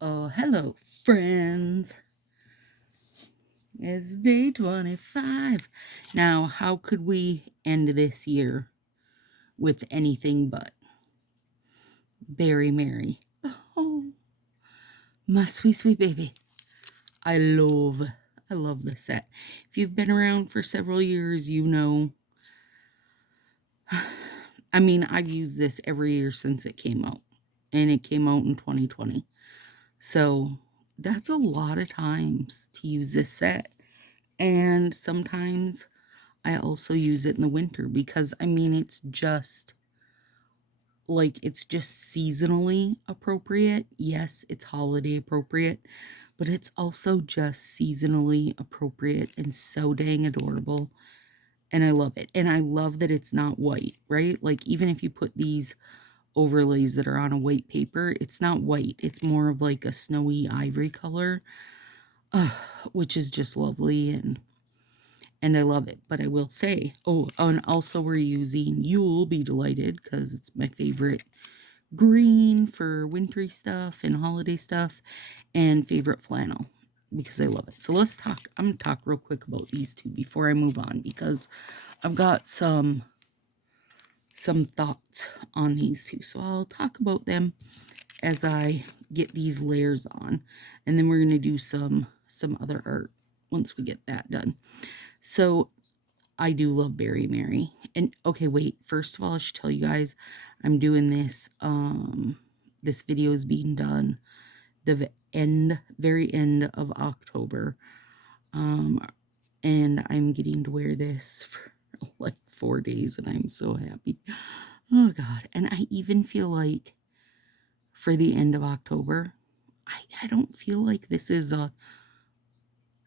Oh, hello, friends. It's day 25. Now, how could we end this year with anything but Very Merry? Oh, my sweet, sweet baby. I love this set. If you've been around for several years, you know. I mean, I've used this every year since it came out, and it came out in 2020. So that's a lot of times to use this set. And sometimes I also use it in the winter because I mean it's just seasonally appropriate. Yes, it's holiday appropriate, but it's also just seasonally appropriate and so dang adorable. And I love it. And I love that it's not white, right? Like even if you put these overlays that are on a white paper, it's not white. It's more of like a snowy ivory color, uh, which is just lovely and I love it. But I will say, and also we're using You'll Be Delighted because it's my favorite green for wintry stuff and holiday stuff, and favorite flannel because I love it. So let's talk. I'm going to talk real quick about these two before I move on because I've got some thoughts on these two. So I'll talk about them as I get these layers on, and then we're going to do some other art once we get that done. So I do love Very Merry. And okay, wait, first of all, I should tell you guys I'm doing this this video is being done the very end of October. And I'm getting to wear this for like 4 days and I'm so happy. Oh god, and I even feel like for the end of October, I don't feel like this is a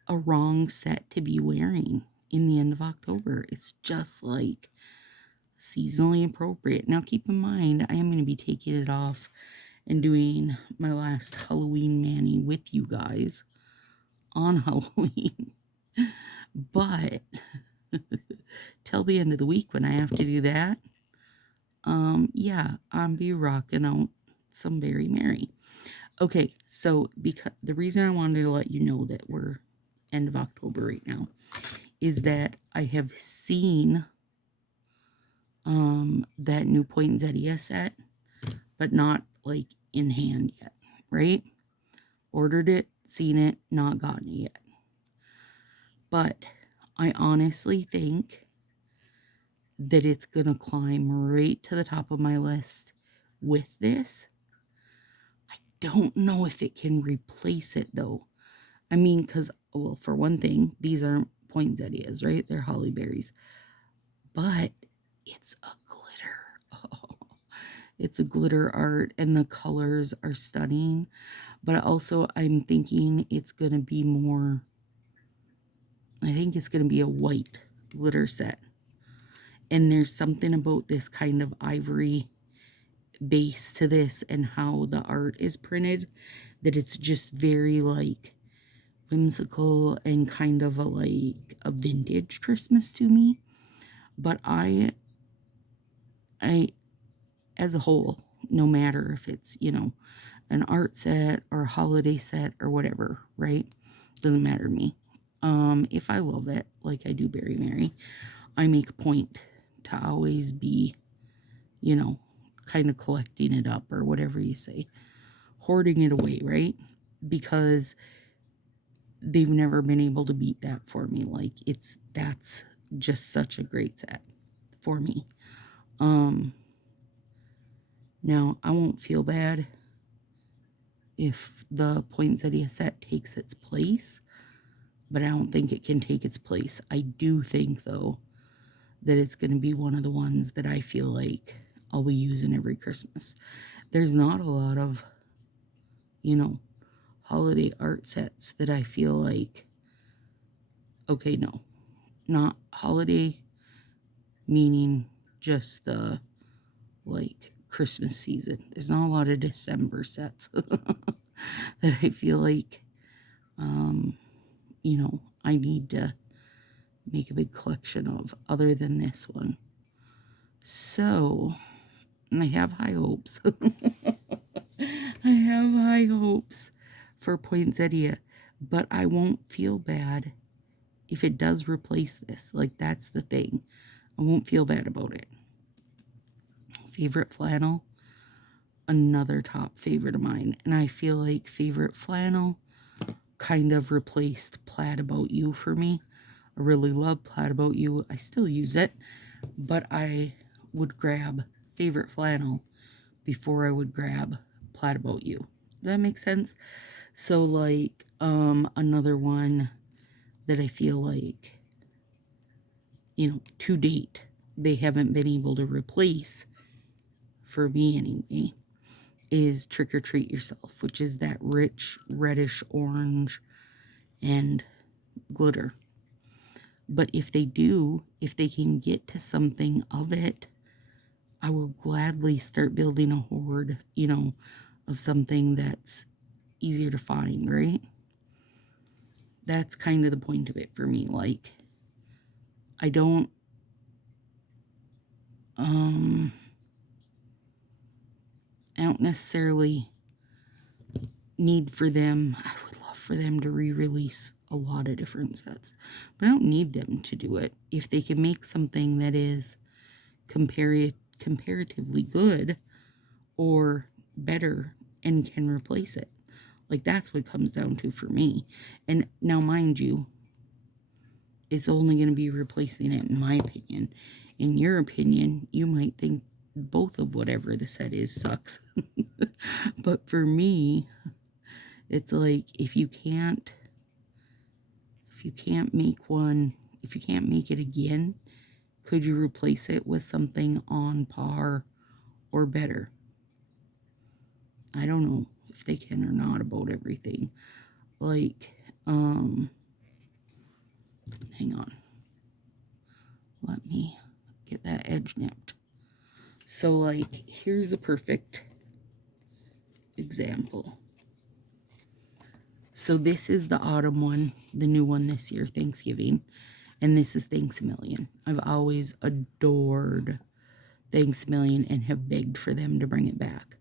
wrong set to be wearing in the end of October. It's just like seasonally appropriate. Now keep in mind, I am going to be taking it off and doing my last Halloween mani with you guys on Halloween. But till the end of the week when I have to do that, yeah, I'll be rocking out some Very Merry. Okay, so because the reason I wanted to let you know that we're end of October right now is that I have seen that new poinsettia set, but not like in hand yet, right? Ordered it, seen it, not gotten it yet. But I honestly think that it's gonna climb right to the top of my list with this. I don't know if it can replace it though. I mean, because, well, for one thing, these aren't poinsettias, right? They're holly berries. But it's a glitter. Oh, it's a glitter art, and the colors are stunning. But also, I'm thinking it's going to be more, I think it's going to be a white glitter set. And there's something about this kind of ivory base to this and how the art is printed that it's just very like whimsical and kind of like a vintage Christmas to me. But I as a whole, no matter if it's, an art set or a holiday set or whatever, right? Doesn't matter to me. If I love it, like I do Very Merry, I make a point to always be, kind of collecting it up or whatever you say, hoarding it away, right? Because they've never been able to beat that for me. Like that's just such a great set for me. Now I won't feel bad if the poinsettia set takes its place, but I don't think it can take its place. I do think though that it's going to be one of the ones that I feel like I'll be using every Christmas. There's not a lot of, holiday art sets that I feel like, okay, no, not holiday, meaning just the like Christmas season. There's not a lot of December sets that I feel like, I need to make a big collection of other than this one. So I have high hopes. I have high hopes for poinsettia, but I won't feel bad if it does replace this. Like, that's the thing. I won't feel bad about it. Favorite flannel, another top favorite of mine. And I feel like favorite flannel kind of replaced Plaid About You for me. I really love Plaid About You. I still use it, but I would grab favorite flannel before I would grab Plaid About You. Does that make sense? So, like, another one that I feel like, you know, to date, they haven't been able to replace, for me anyway, is Trick or Treat Yourself, which is that rich reddish orange and glitter. But if they do, if they can get to something of it, I will gladly start building a hoard, you know, of something that's easier to find, right? That's kind of the point of it for me. Like, I don't, I don't necessarily need for them. I would love for them to re-release a lot of different sets, but I don't need them to do it. If they can make something that is comparatively good or better and can replace it, like, that's what it comes down to for me. And now, mind you, it's only going to be replacing it, in my opinion. In your opinion, you might think both of whatever the set is sucks. But for me, it's like, if you can't make one, if you can't make it again, could you replace it with something on par or better? I don't know if they can or not about everything. Like, hang on. Let me get that edge nipped. So, like, here's a perfect example. So this is the autumn one, the new one this year, Thanksgiving. And this is Thanks a Million. I've always adored Thanks a Million and have begged for them to bring it back.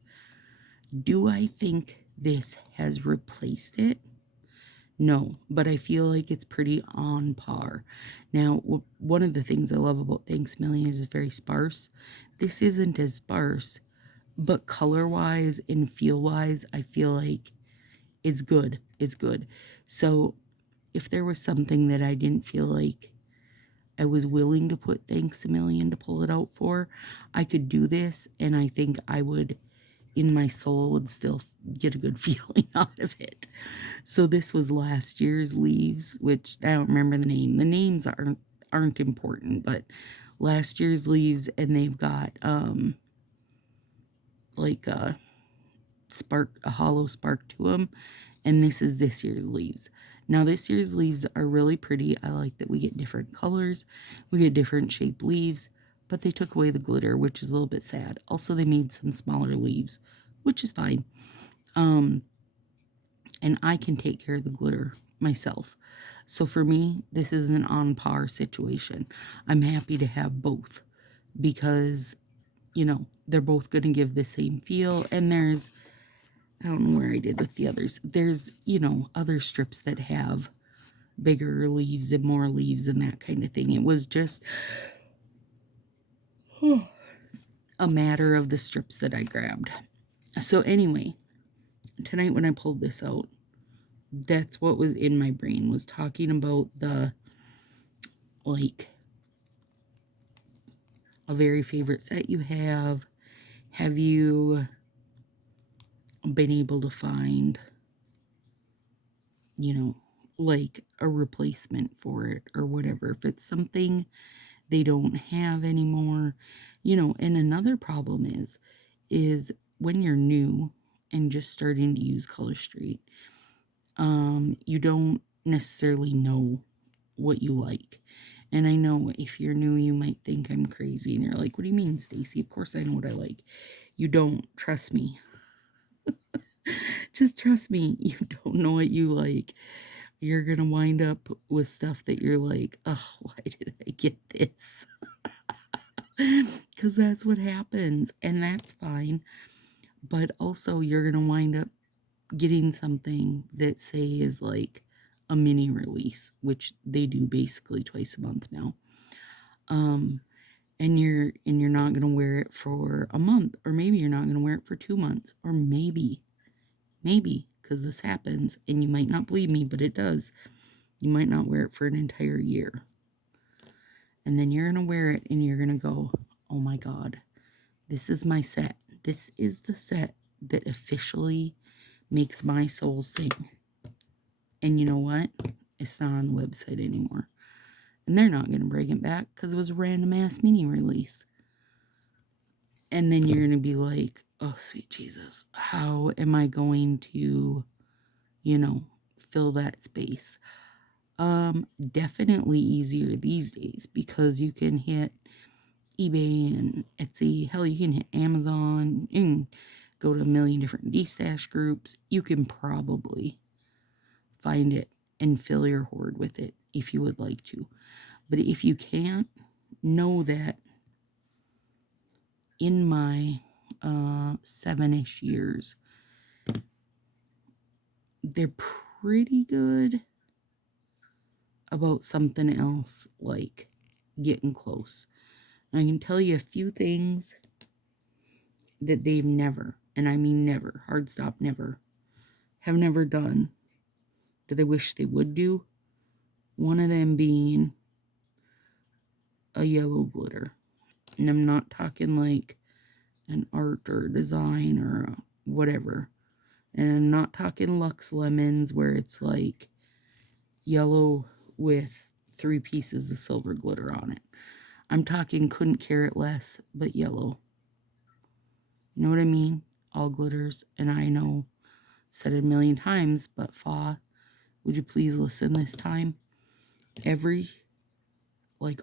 Do I think this has replaced it? No, but I feel like it's pretty on par. Now, one of the things I love about Thanks a Million is it's very sparse. This isn't as sparse, but color-wise and feel-wise, I feel like it's good. It's good. So if there was something that I didn't feel like I was willing to put Thanks a Million to pull it out for, I could do this, and I think I would, in my soul, would still get a good feeling out of it. So this was last year's leaves, which I don't remember the name. The names aren't important, but last year's leaves, and they've got like a hollow spark to them, and this is this year's leaves. Now, this year's leaves are really pretty. I like that we get different colors, we get different shaped leaves, but they took away the glitter, which is a little bit sad. Also, they made some smaller leaves, which is fine. And I can take care of the glitter myself. So for me, this is an on par situation. I'm happy to have both because, you know, they're both going to give the same feel. And there's, I don't know where I did with the others. There's, you know, other strips that have bigger leaves and more leaves and that kind of thing. It was just a matter of the strips that I grabbed. So anyway, tonight when I pulled this out, that's what was in my brain, was talking about the, like, a very favorite set you have. Have you been able to find, you know, like a replacement for it or whatever? If it's something they don't have anymore, you know. And another problem is when you're new and just starting to use Color Street, you don't necessarily know what you like. And I know if you're new, you might think I'm crazy, and you're like, what do you mean, Stacy? Of course I know what I like. You don't. Trust me. Just trust me. You don't know what you like. You're gonna wind up with stuff that you're like, oh, why did I get this? Because that's what happens, and that's fine. But also, you're gonna wind up getting something that, say, is like a mini release, which they do basically twice a month now. And you're not going to wear it for a month, or maybe you're not going to wear it for 2 months, or maybe, because this happens, and you might not believe me, but it does. You might not wear it for an entire year. And then you're going to wear it, and you're going to go, oh my God, this is my set. This is the set that officially makes my soul sing. And you know what? It's not on the website anymore. And they're not going to bring it back because it was a random ass mini release. And then you're going to be like, oh, sweet Jesus, how am I going to, fill that space? Definitely easier these days because you can hit eBay and Etsy. Hell, you can hit Amazon and go to a million different de-stash groups. You can probably find it and fill your hoard with it if you would like to. But if you can't, know that in my 7-ish years, they're pretty good about something else, like getting close. And I can tell you a few things that they've never, and I mean never, hard stop never, have never done that I wish they would do. One of them being a yellow glitter. And I'm not talking like an art or design or whatever. And I'm not talking Lux Lemons where it's like yellow with 3 pieces of silver glitter on it. I'm talking couldn't care it less, but yellow. You know what I mean? All glitters. And I know, said it a million times, but Fa, would you please listen this time?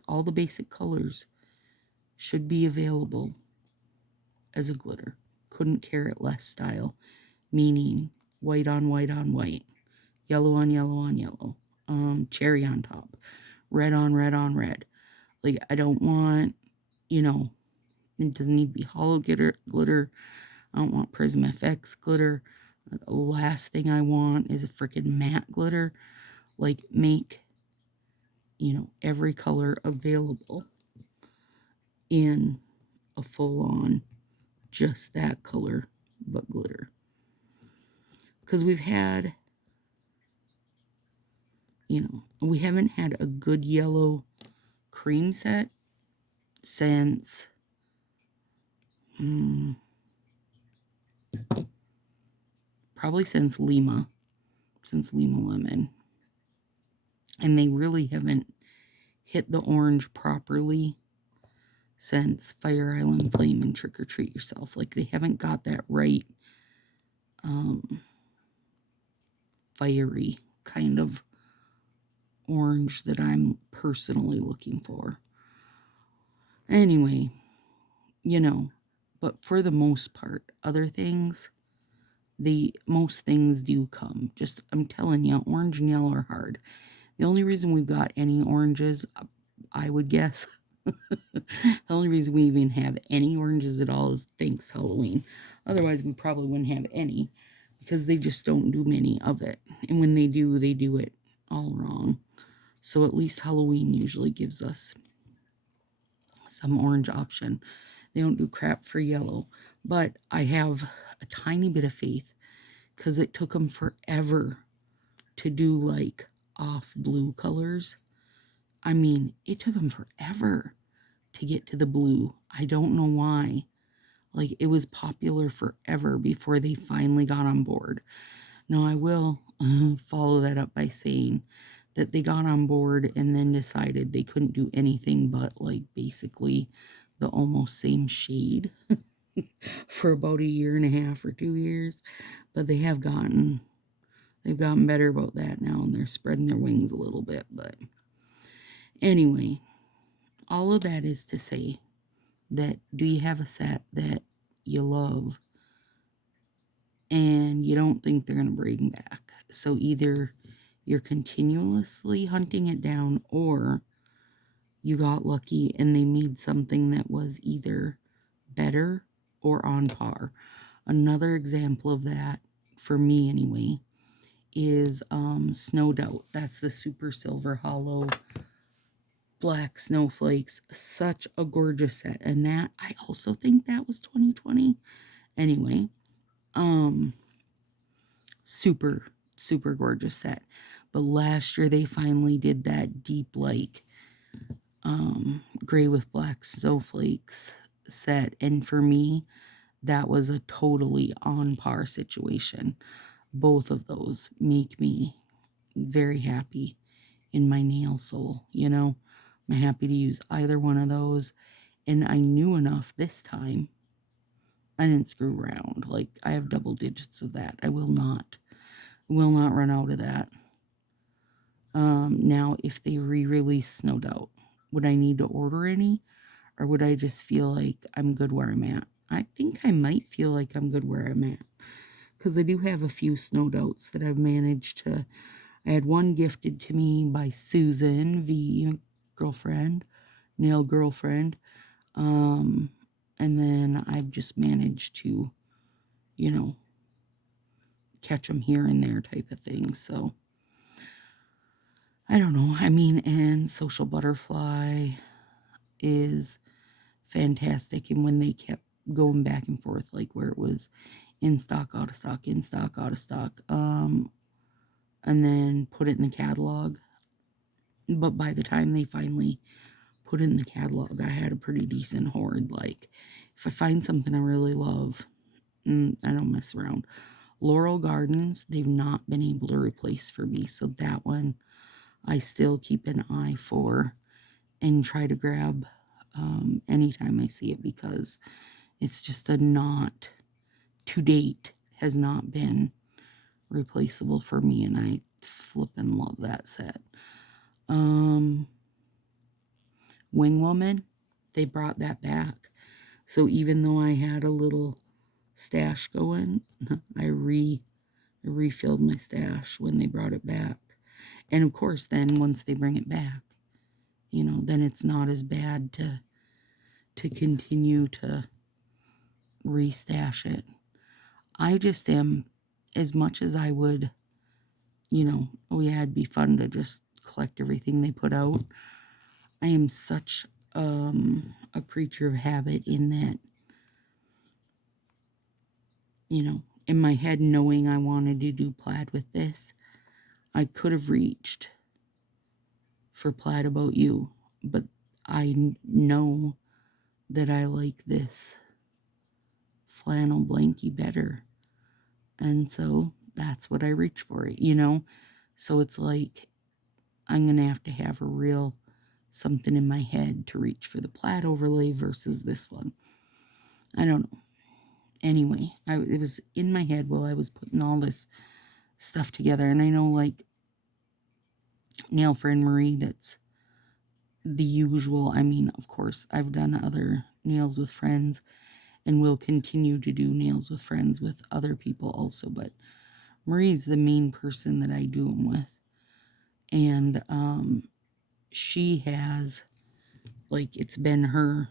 All the basic colors should be available as a glitter. Couldn't care it less style. Meaning white on white on white. Yellow on yellow on yellow. Cherry on top. Red on red on red. Like, I don't want, it doesn't need to be hollow glitter. I don't want Prism FX glitter. The last thing I want is a freaking matte glitter. Like, make, every color available in a full-on, just that color, but glitter. Because we've had, we haven't had a good yellow cream set since probably since Lima Lemon. And they really haven't hit the orange properly since Fire Island Flame and Trick or Treat Yourself. Like, they haven't got that right fiery kind of orange that I'm personally looking for. Anyway, but for the most part, other things, most things do come. Just, I'm telling you, orange and yellow are hard. The only reason we've got any oranges, I would guess, the only reason we even have any oranges at all is thanks Halloween. Otherwise, we probably wouldn't have any because they just don't do many of it. And when they do it all wrong. So at least Halloween usually gives us some orange option. They don't do crap for yellow. But I have a tiny bit of faith because it took them forever to do like off blue colors. I mean, it took them forever to get to the blue. I don't know why. Like, it was popular forever before they finally got on board. Now, I will follow that up by saying that they got on board and then decided they couldn't do anything but, like, basically the almost same shade for about 1.5 or 2 years. But they've gotten better about that now, and they're spreading their wings a little bit. But anyway, all of that is to say that, do you have a set that you love and you don't think they're going to bring back? So either you're continuously hunting it down, or you got lucky and they made something that was either better or on par. Another example of that for me anyway, is Snowed Out. That's the Super Silver Hollow Black Snowflakes. Such a gorgeous set. And that, I also think that was 2020. Anyway, super, super gorgeous set. But last year they finally did that deep like gray with black snowflakes set. And for me, that was a totally on par situation. Both of those make me very happy in my nail soul, you know. I'm happy to use either one of those. And I knew enough this time. I didn't screw around. Like, I have double digits of that. I will not run out of that. Now, if they re-release Snowed Out, would I need to order any? Or would I just feel like I'm good where I'm at? I think I might feel like I'm good where I'm at. Because I do have a few Snowed Outs that I've managed to... I had one gifted to me by Susan V, girlfriend, nail girlfriend. And then I've just managed to, you know, catch them here and there type of thing. So, I don't know. I mean, and Social Butterfly is fantastic. And when they kept going back and forth, like where it was in stock, out of stock, in stock, out of stock, and then put it in the catalog. But by the time they finally put it in the catalog, I had a pretty decent hoard. Like, if I find something I really love, I don't mess around. Laurel Gardens, they've not been able to replace for me. So that one, I still keep an eye for and try to grab anytime I see it, because it's just a not, to date, has not been replaceable for me, and I flippin' love that set. Wing Woman, they brought that back. So even though I had a little stash going, I refilled my stash when they brought it back. And of course, then once they bring it back, you know, then it's not as bad to continue to restash it. I just am, as much as I would, you know, oh yeah, it'd be fun to just collect everything they put out. I am such a creature of habit in that, you know, in my head, knowing I wanted to do plaid with this, I could have reached for Plaid About You, but I know that I like this flannel blankie better, and so that's what I reach for it, you know. So it's like I'm gonna have to have a real something in my head to reach for the plaid overlay versus this one. I don't know. Anyway, it was in my head while I was putting all this stuff together, and I know, like, nail friend Marie, that's the usual. I mean, of course, I've done other nails with friends and will continue to do nails with friends with other people also, but Marie's the main person that I do them with. And she has, like, it's been her,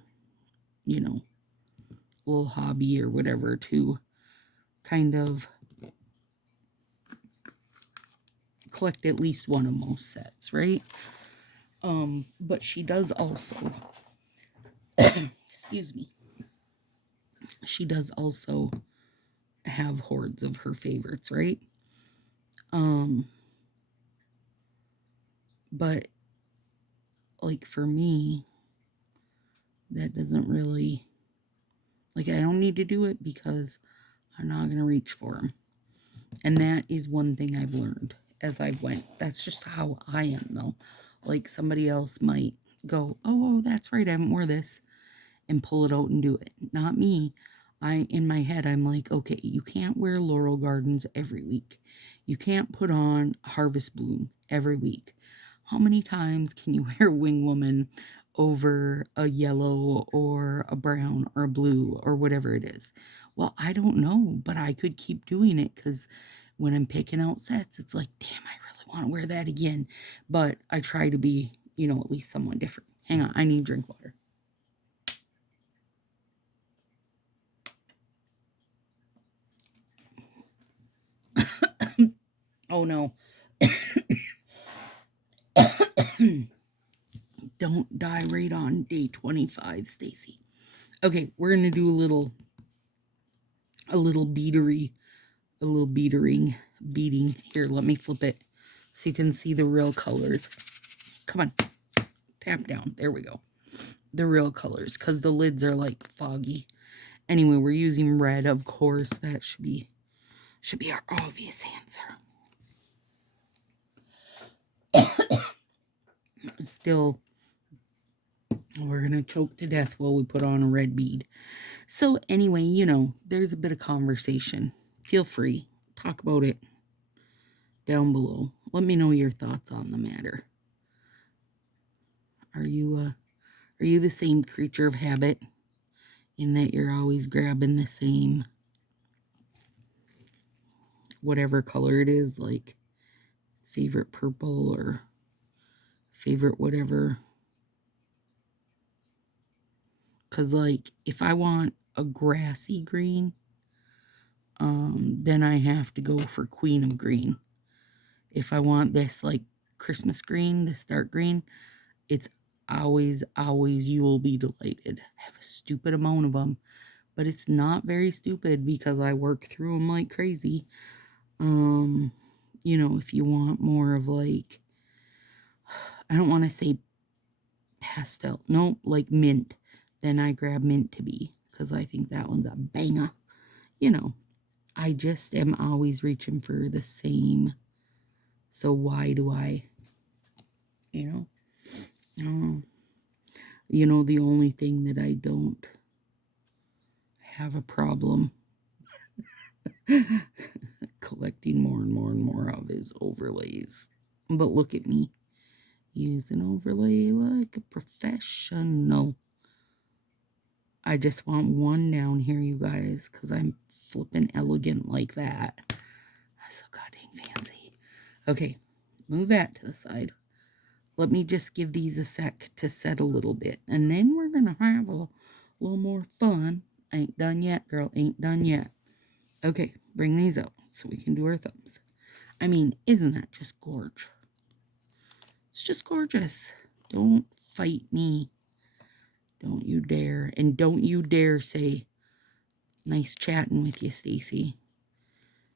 you know, little hobby or whatever to kind of collect at least one of most sets, right? But she does also, excuse me, she does also have hordes of her favorites, right? But like for me, that doesn't really, like, I don't need to do it because I'm not going to reach for them. And that is one thing I've learned as I went. That's just how I am, though. Like, somebody else might go, oh, that's right, I haven't worn this, and pull it out and do it. Not me. In my head, I'm like, okay, you can't wear Laurel Gardens every week. You can't put on Harvest Bloom every week. How many times can you wear Wing Woman over a yellow or a brown or a blue or whatever it is? Well, I don't know, but I could keep doing it because when I'm picking out sets, it's like, damn, I really want to wear that again. But I try to be, you know, at least somewhat different. Hang on, I need drink water. Oh no. Don't die right on day 25, Stacy. Okay, we're gonna do a little beatering. Here, let me flip it so you can see the real colors. Come on, tap down. There we go. The real colors, because the lids are like foggy. Anyway, we're using red, of course. That should be our obvious answer. Still, we're gonna choke to death while we put on a red bead. So anyway, you know, there's a bit of conversation. Feel free, talk about it down below. Let me know your thoughts on the matter. Are you the same creature of habit, in that you're always grabbing the same whatever color it is, like favorite purple or favorite whatever? Because, like, if I want a grassy green, then I have to go for Queen of Green. If I want this, like, Christmas green, this dark green, it's always You Will Be Delighted. I have a stupid amount of them, but it's not very stupid because I work through them like crazy. You know, if you want more of, like, I don't want to say pastel, no, like mint, then I grab mint to be, because I think that one's a banger. You know, I just am always reaching for the same. So why do I, you know, the only thing that I don't have a problem collecting more and more and more of is overlays. But look at me, use an overlay like a professional. I just want one down here, you guys, because I'm flipping elegant like that. That's so goddamn fancy. Okay, move that to the side. Let me just give these a sec to set a little bit, and then we're going to have a little more fun. Ain't done yet, girl. Ain't done yet. Okay, bring these out so we can do our thumbs. I mean, isn't that just gorge? It's just gorgeous. Don't fight me. Don't you dare. And don't you dare say, nice chatting with you, Stacy.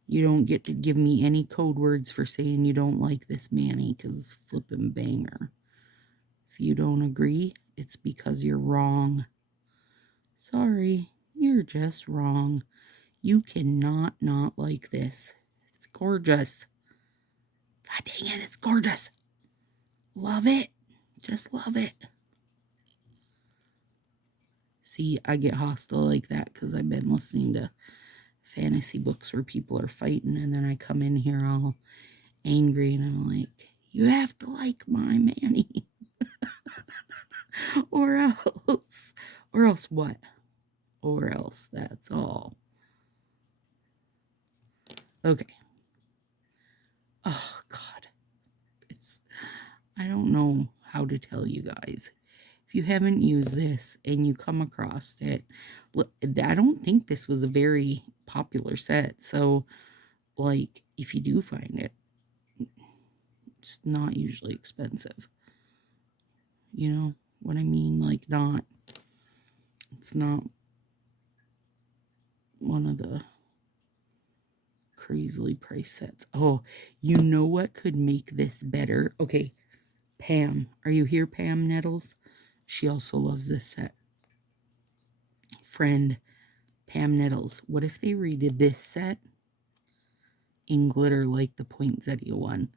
You don't get to give me any code words for saying you don't like this Manny, because flippin' banger. If you don't agree, it's because you're wrong. Sorry, you're just wrong. You cannot not like this. It's gorgeous. God dang it, it's gorgeous. Love it. Just love it. See, I get hostile like that because I've been listening to fantasy books where people are fighting, and then I come in here all angry and I'm like, you have to like my Manny. or else what? Or else, that's all. Okay. Oh God, I don't know how to tell you guys. If you haven't used this and you come across it, I don't think this was a very popular set. So, like, if you do find it, it's not usually expensive. You know what I mean? Like, it's not one of the crazily priced sets. Oh, you know what could make this better? Okay, Pam. Are you here, Pam Nettles? She also loves this set. Friend Pam Nettles, what if they redid this set in glitter like the Poinsettia one?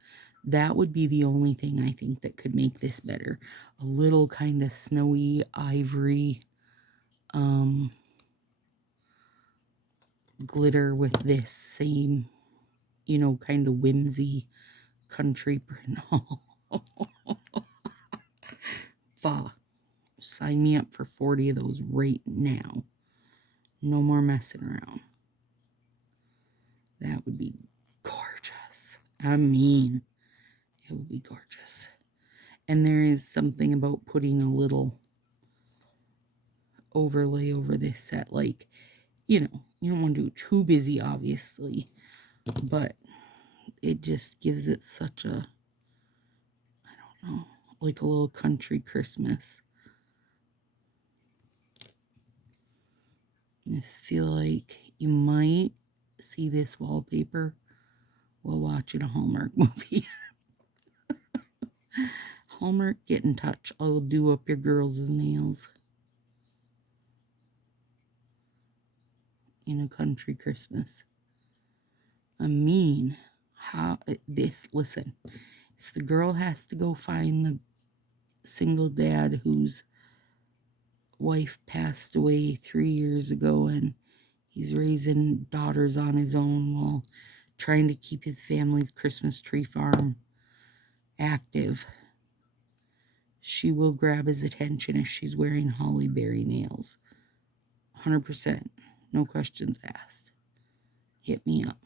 That would be the only thing I think that could make this better. A little kind of snowy ivory glitter with this same, kind of whimsy country print. Fa. Sign me up for 40 of those right now. No more messing around. That would be gorgeous. I mean, it would be gorgeous. And there is something about putting a little overlay over this set. Like, you don't want to do too busy, obviously. But it just gives it such a, I don't know, like a little country Christmas. I just feel like you might see this wallpaper while watching a Hallmark movie. Hallmark, get in touch. I'll do up your girls' nails in a country Christmas. I mean, listen, if the girl has to go find the single dad whose wife passed away 3 years ago and he's raising daughters on his own while trying to keep his family's Christmas tree farm active, she will grab his attention if she's wearing holly berry nails. 100%. No questions asked. Hit me up.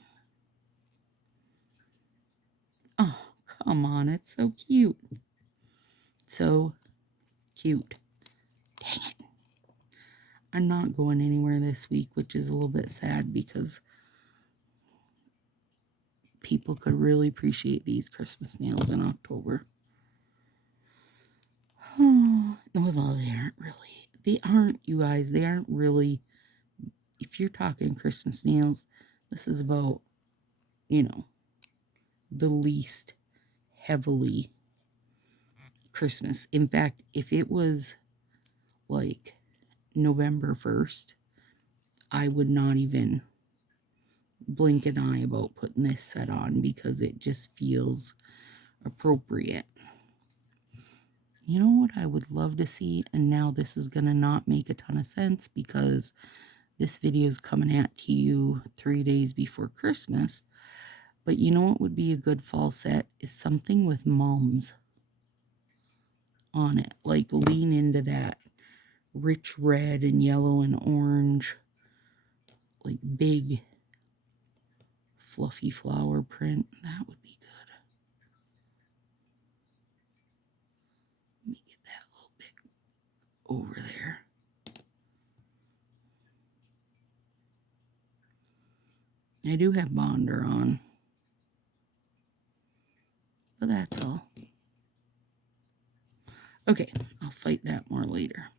Oh, come on. It's so cute. So cute. Dang it. I'm not going anywhere this week, which is a little bit sad because people could really appreciate these Christmas nails in October. Oh, well, they aren't really. They aren't, you guys. They aren't really. If you're talking Christmas nails, this is about, you know, the least heavily Christmas. In fact, if it was like November 1st, I would not even blink an eye about putting this set on because it just feels appropriate. You know what I would love to see? And now this is going to not make a ton of sense because this video is coming at you 3 days before Christmas. But you know what would be a good fall set is something with mums on it. Like lean into that rich red and yellow and orange, like big fluffy flower print. That would be good. Let me get that little bit over there. I do have Bonder on, but that's all. Okay, I'll fight that more later.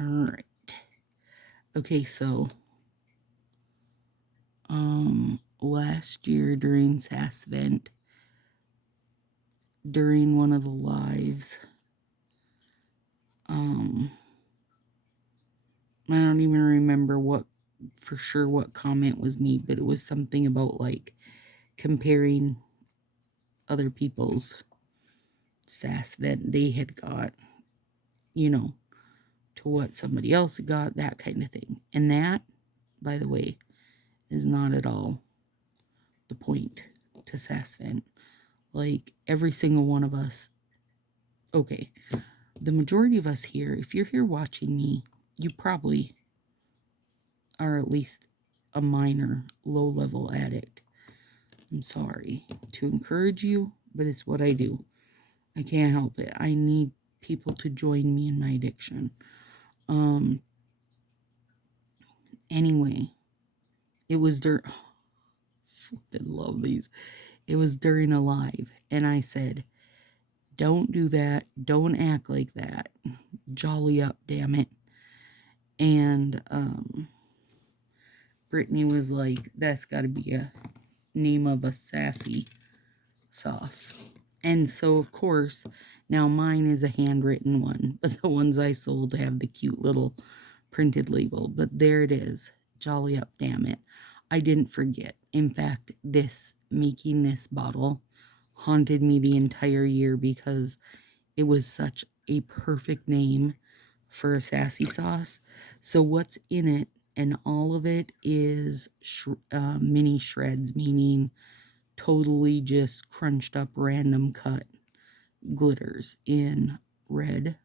All right. Okay, so last year during Sass event, during one of the lives, I don't even remember what comment was made, but it was something about like comparing other people's Sass event they had got, you know, to what somebody else got, that kind of thing. And that, by the way, is not at all the point to Sass event. Like every single one of us, okay, the majority of us here, if you're here watching me, you probably are at least a minor low-level addict. I'm sorry to encourage you, but it's what I do. I can't help it. I need people to join me in my addiction. Anyway, it was flippin' love these. It was during a live, and I said, don't do that. Don't act like that. Jolly up, damn it. And Brittany was like, that's got to be a name of a Sassy sauce. And so, of course, now mine is a handwritten one, but the ones I sold have the cute little printed label. But there it is. Jolly up, damn it. I didn't forget. In fact, making this bottle haunted me the entire year because it was such a perfect name for a Sassy sauce. So what's in it, and all of it is mini shreds, meaning totally just crunched up random cut glitters in red,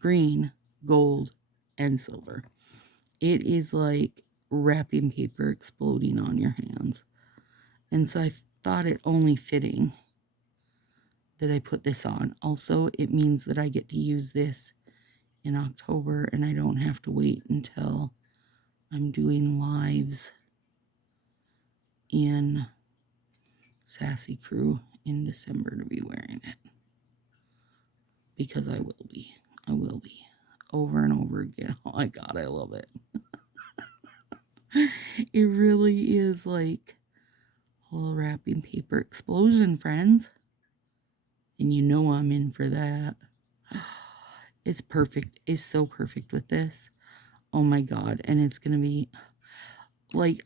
green, gold, and silver. It is like wrapping paper exploding on your hands. And so thought it only fitting that I put this on. Also, it means that I get to use this in October and I don't have to wait until I'm doing lives in Sassy Crew in December to be wearing it. Because I will be. I will be. Over and over again. Oh my god, I love it. It really is like a little wrapping paper explosion, friends. And you know I'm in for that. It's perfect. It's so perfect with this. Oh my god. And it's going to be like,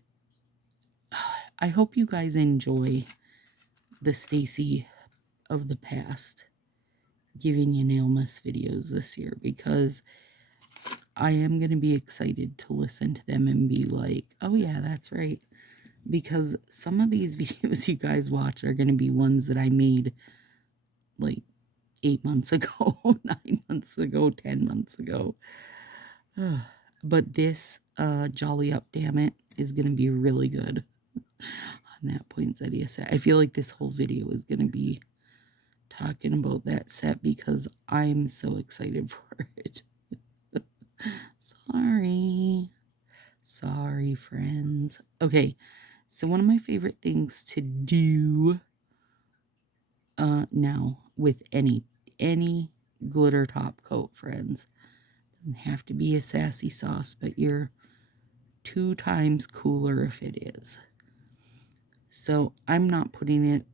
I hope you guys enjoy the Stacy of the past giving you Nailmas videos this year, because I am going to be excited to listen to them and be like, oh yeah, that's right. Because some of these videos you guys watch are going to be ones that I made like 8 months ago, 9 months ago, 10 months ago. But this Jolly Up Damn It is going to be really good on that poinsettia set. I feel like this whole video is going to be talking about that set because I'm so excited for it. Sorry, friends. Okay, so one of my favorite things to do now with any glitter top coat, friends, doesn't have to be a Sassy sauce, but you're 2 times cooler if it is. So I'm not putting it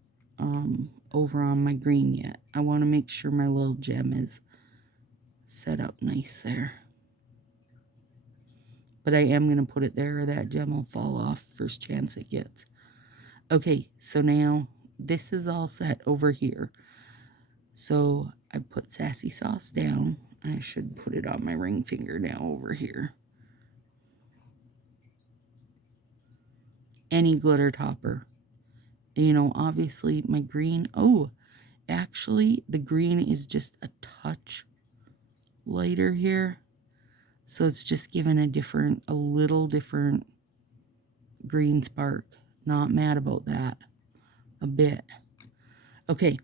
over on my green yet. I want to make sure my little gem is set up nice there. But I am going to put it there or that gem will fall off first chance it gets. Okay, so now this is all set over here. So I put Sassy sauce down. I should put it on my ring finger now over here. Any glitter topper. You know, obviously my green. Oh, actually the green is just a touch lighter here. So it's just given a little different green spark. Not mad about that. A bit. Okay.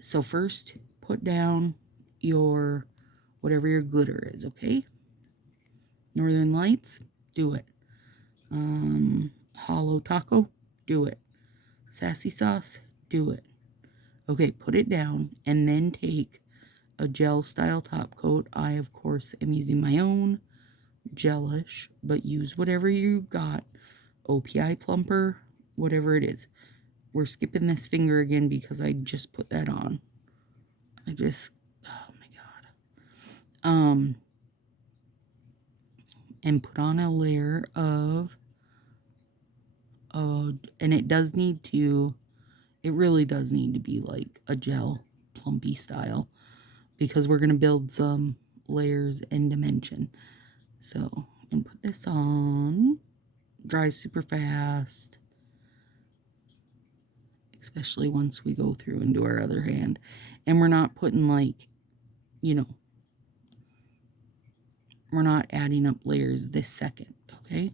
So first, put down your, whatever your glitter is, okay? Northern Lights, do it. Hollow Taco, do it. Sassy Sauce, do it. Okay, put it down and then take a gel style top coat. I, of course, am using my own gelish, but use whatever you got. OPI plumper, whatever it is. We're skipping this finger again because I just put that on. Oh my god. And put on a layer of, and it really does need to be like a gel plumpy style, because we're going to build some layers and dimension. So, and put this on. Dries super fast, especially once we go through and do our other hand. And we're not putting like, you know, we're not adding up layers this second, okay?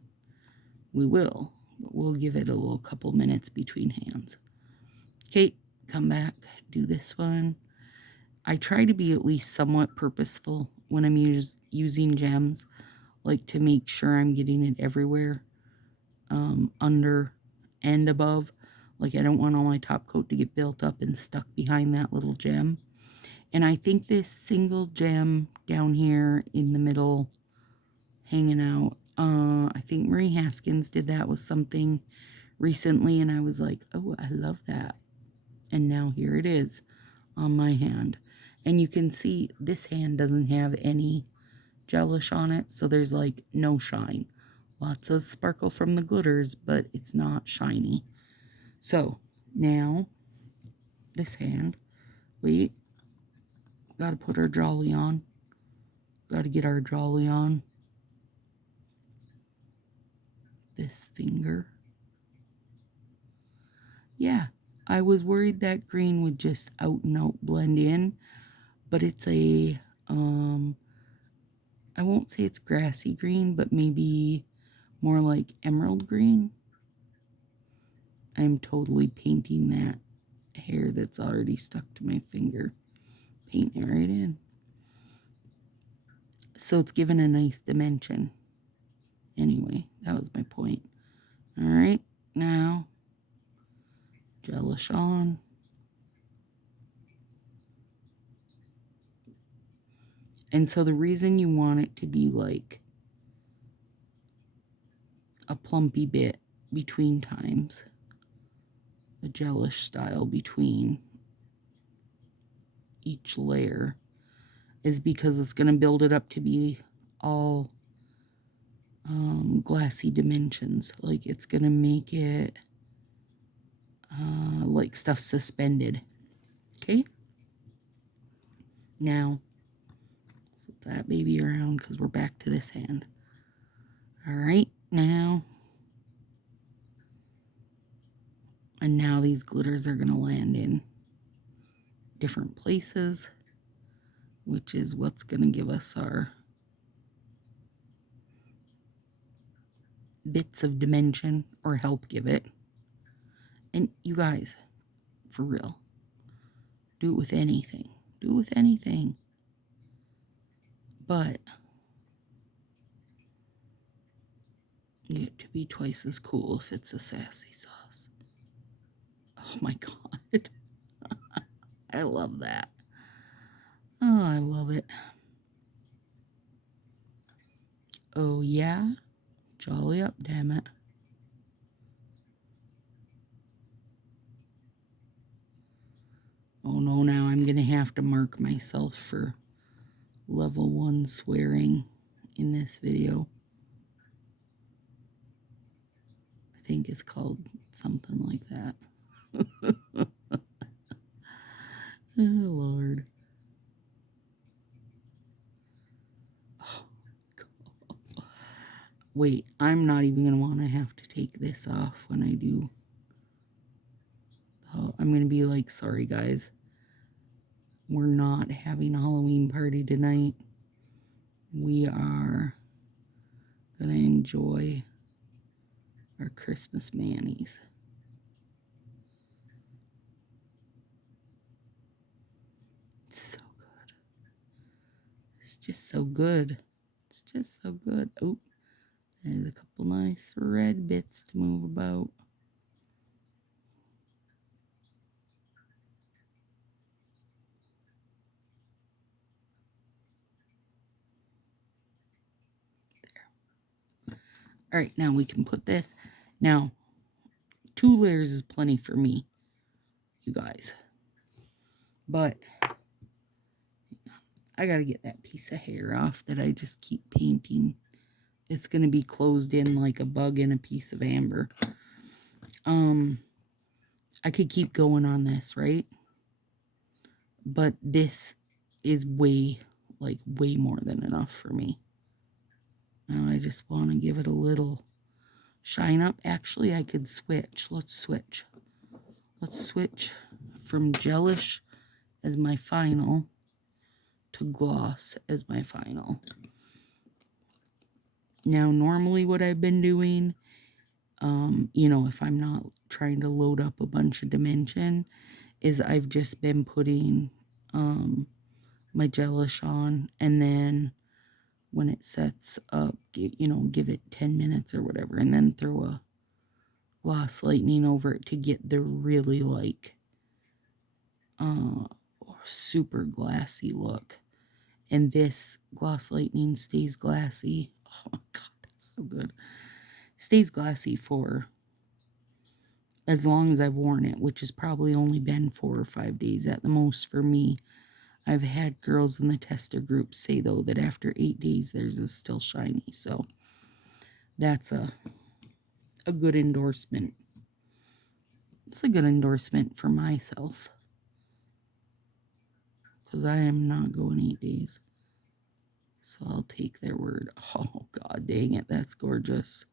We will, but we'll give it a little couple minutes between hands. Okay, come back, do this one. I try to be at least somewhat purposeful when I'm using gems, like to make sure I'm getting it everywhere, under and above. Like I don't want all my top coat to get built up and stuck behind that little gem. And I think this single gem down here in the middle hanging out, I think Marie Haskins did that with something recently, and I was like, oh, I love that. And now here it is on my hand. And you can see this hand doesn't have any gelish on it, so there's like no shine. Lots of sparkle from the glitters, but it's not shiny. So now this hand, wait, gotta put our jolly on. Gotta get our jolly on. This finger. Yeah, I was worried that green would just out and out blend in, but it's a, I won't say it's grassy green, but maybe more like emerald green. I'm totally painting that hair that's already stuck to my finger. Painting it right in. So it's given a nice dimension. Anyway, that was my point. Alright, now gelish on. And so the reason you want it to be like a plumpy bit between times, a gelish style between each layer, is because it's going to build it up to be all glassy dimensions. Like it's going to make it like stuff suspended. Okay? Now, flip that baby around because we're back to this hand. Alright, now. And now these glitters are going to land in different places, which is what's going to give us our bits of dimension, or help give it. And you guys, for real, do it with anything. Do it with anything. But you get to be twice as cool if it's a sassy sauce. Oh my God. I love that. Oh, I love it. Oh yeah? Jolly up, damn it. Oh no, now I'm going to have to mark myself for level 1 swearing in this video. I think it's called something like that. Oh, Lord. Oh, God. Wait, I'm not even going to want to have to take this off when I do. Oh, I'm going to be like, sorry, guys. We're not having a Halloween party tonight. We are going to enjoy our Christmas manis. It's so good. It's just so good. It's just so good. Oh, there's a couple nice red bits to move about. There. All right, now we can put this. Now, 2 layers is plenty for me, you guys. But I got to get that piece of hair off that I just keep painting. It's going to be closed in like a bug in a piece of amber. I could keep going on this, right? But this is way more than enough for me. Now I just want to give it a little shine up. Actually, I could switch. Let's switch. Let's switch from gelish as my final to gloss as my final. Now, normally what I've been doing, you know, if I'm not trying to load up a bunch of dimension, is I've just been putting my gelish on, and then when it sets up, give it 10 minutes or whatever, and then throw a gloss lightning over it to get the really like super glassy look. And this gloss lightning stays glassy. Oh my God, that's so good. Stays glassy for as long as I've worn it, which has probably only been 4 or 5 days at the most for me. I've had girls in the tester group say, though, that after 8 days, theirs is still shiny. So that's a good endorsement. It's a good endorsement for myself, because I am not going 8 days. So I'll take their word. Oh, God dang it. That's gorgeous.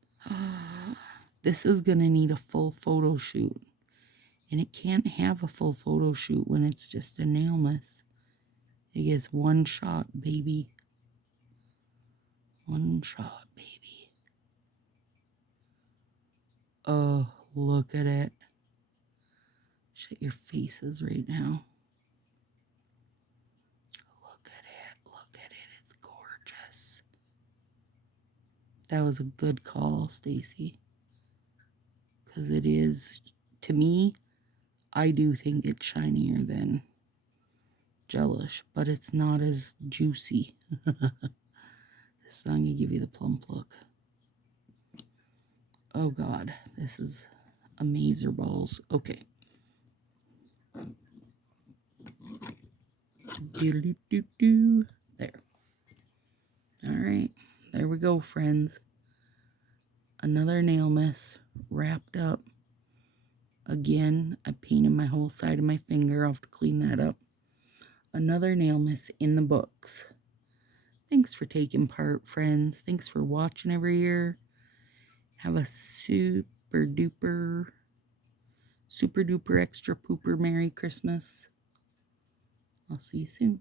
This is going to need a full photo shoot. And it can't have a full photo shoot when it's just a Nailmas. It gets one shot, baby. One shot, baby. Oh, look at it. Shut your faces right now. Look at it. Look at it. It's gorgeous. That was a good call, Stacy. Because it is, to me, I do think it's shinier than Gelish, but it's not as juicy. This I'm going to give you the plump look. Oh God, this is amazer balls. Okay. There. All right. There we go, friends. Another nail mess wrapped up. Again, I painted my whole side of my finger. I'll have to clean that up. Another nail miss in the books. Thanks for taking part, friends. Thanks for watching every year. Have a super duper extra pooper Merry Christmas. I'll see you soon.